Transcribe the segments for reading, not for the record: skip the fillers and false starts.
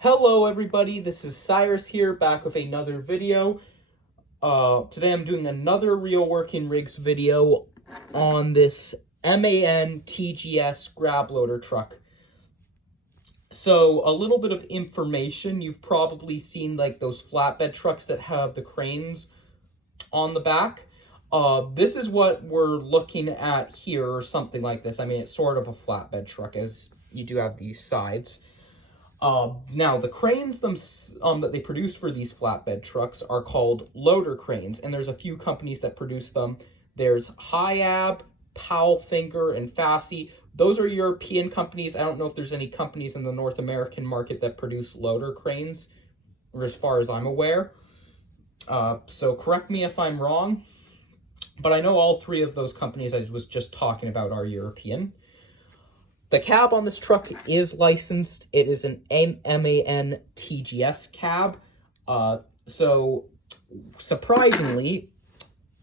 Hello everybody, this is Cyrus here, back with another video. Today I'm doing another Real Working Rigs video on this MAN TGS grab loader truck. So, a little bit of information. You've probably seen like those flatbed trucks that have the cranes on the back. This is what we're looking at here, or something like this. I mean, it's sort of a flatbed truck, as you do have these sides. Now, the cranes that they produce for these flatbed trucks are called loader cranes, and there's a few companies that produce them. There's Hiab, Powellfinger, and Fassy. Those are European companies. I don't know if there's any companies in the North American market that produce loader cranes, or as far as I'm aware. So correct me if I'm wrong, but I know all three of those companies I was just talking about are European. The cab on this truck is licensed. It is an MAN TGS cab. So, surprisingly,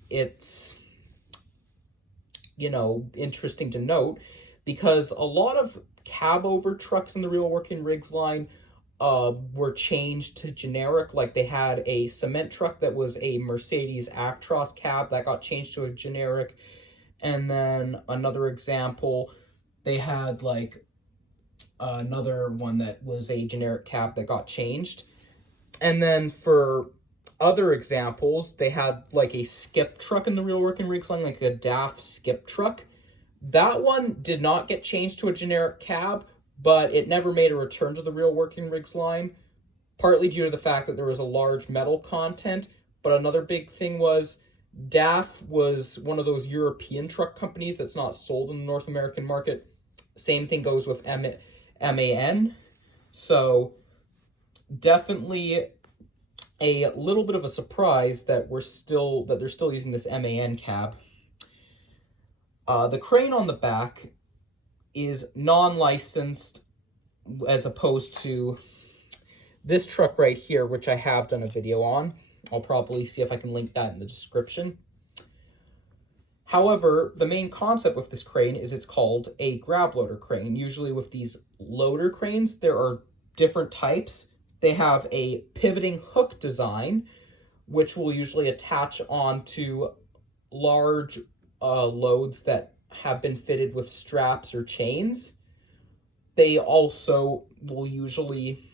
it's, interesting to note because a lot of cab-over trucks in the Real Working Rigs line were changed to generic. Like, they had a cement truck that was a Mercedes Actros cab that got changed to a generic. And then another example, they had like another one that was a generic cab that got changed. And then for other examples, they had like a skip truck in the Real Working Rigs line, like a DAF skip truck. That one did not get changed to a generic cab, but it never made a return to the Real Working Rigs line, partly due to the fact that there was a large metal content. But another big thing was DAF was one of those European truck companies that's not sold in the North American market. Same thing goes with MAN. So definitely a little bit of a surprise that they're still using this MAN cab. The crane on the back is non-licensed, as opposed to this truck right here, which I have done a video on. I'll probably see if I can link that in the description. However, the main concept with this crane is it's called a grab loader crane. Usually with these loader cranes, there are different types. They have a pivoting hook design, which will usually attach onto large loads that have been fitted with straps or chains. They also will usually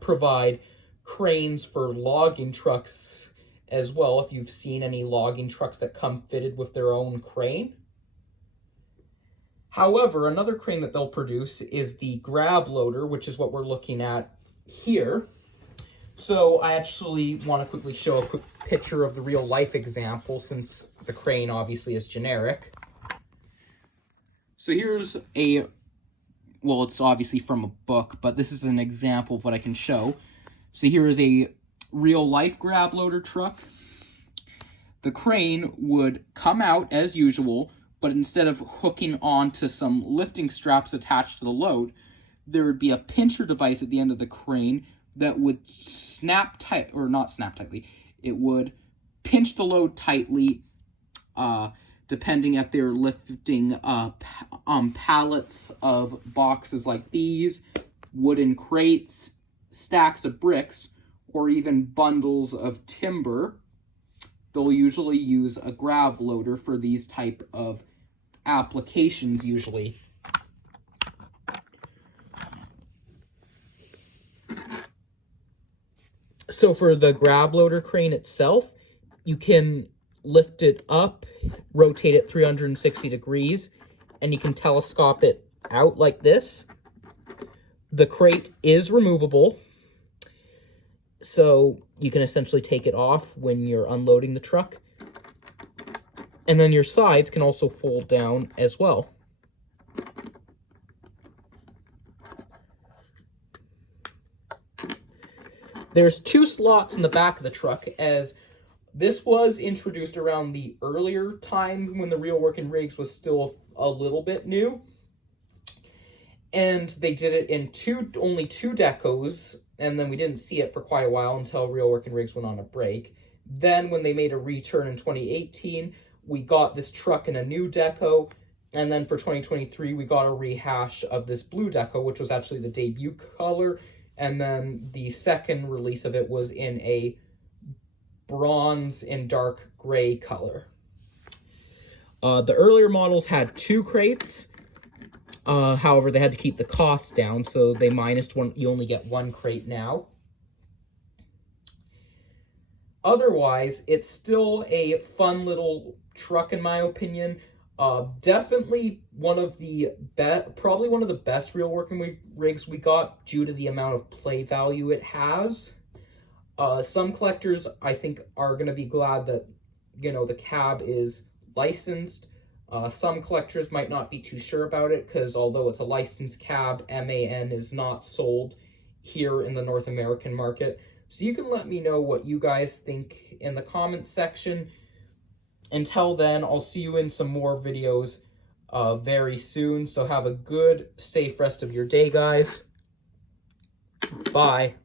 provide cranes for logging trucks as well, if you've seen any logging trucks that come fitted with their own crane. However, another crane that they'll produce is the grab loader, which is what we're looking at here. So I actually want to quickly show a quick picture of the real life example, since the crane obviously is generic. So here's it's obviously from a book, but this is an example of what I can show. So here is a real life grab loader truck. The crane would come out as usual, but instead of hooking onto some lifting straps attached to the load, there would be a pincher device at the end of the crane that would snap tight, or not snap tightly, it would pinch the load tightly, depending if they're lifting pallets of boxes like these, wooden crates, stacks of bricks, or even bundles of timber. They'll usually use a grab loader for these type of applications usually. So for the grab loader crane itself, you can lift it up, rotate it 360 degrees, and you can telescope it out like this. The crate is removable, so you can essentially take it off when you're unloading the truck. And then your sides can also fold down as well. There's two slots in the back of the truck, as this was introduced around the earlier time when the Real Working Rigs was still a little bit new. And they did it in only two decos, and then we didn't see it for quite a while until Real Working Rigs went on a break. Then when they made a return in 2018, we got this truck in a new deco, and then for 2023, we got a rehash of this blue deco, which was actually the debut color, and then the second release of it was in a bronze and dark gray color. The earlier models had 2 crates. However, they had to keep the cost down, so they minused one. You only get 1 crate now. Otherwise, it's still a fun little truck, in my opinion. Definitely one of the probably one of the best real working rigs we got due to the amount of play value it has. Some collectors, I think, are going to be glad that, you know, the cab is licensed. Some collectors might not be too sure about it because although it's a licensed cab, MAN is not sold here in the North American market. So you can let me know what you guys think in the comments section. Until then, I'll see you in some more videos very soon. So have a good, safe rest of your day, guys. Bye.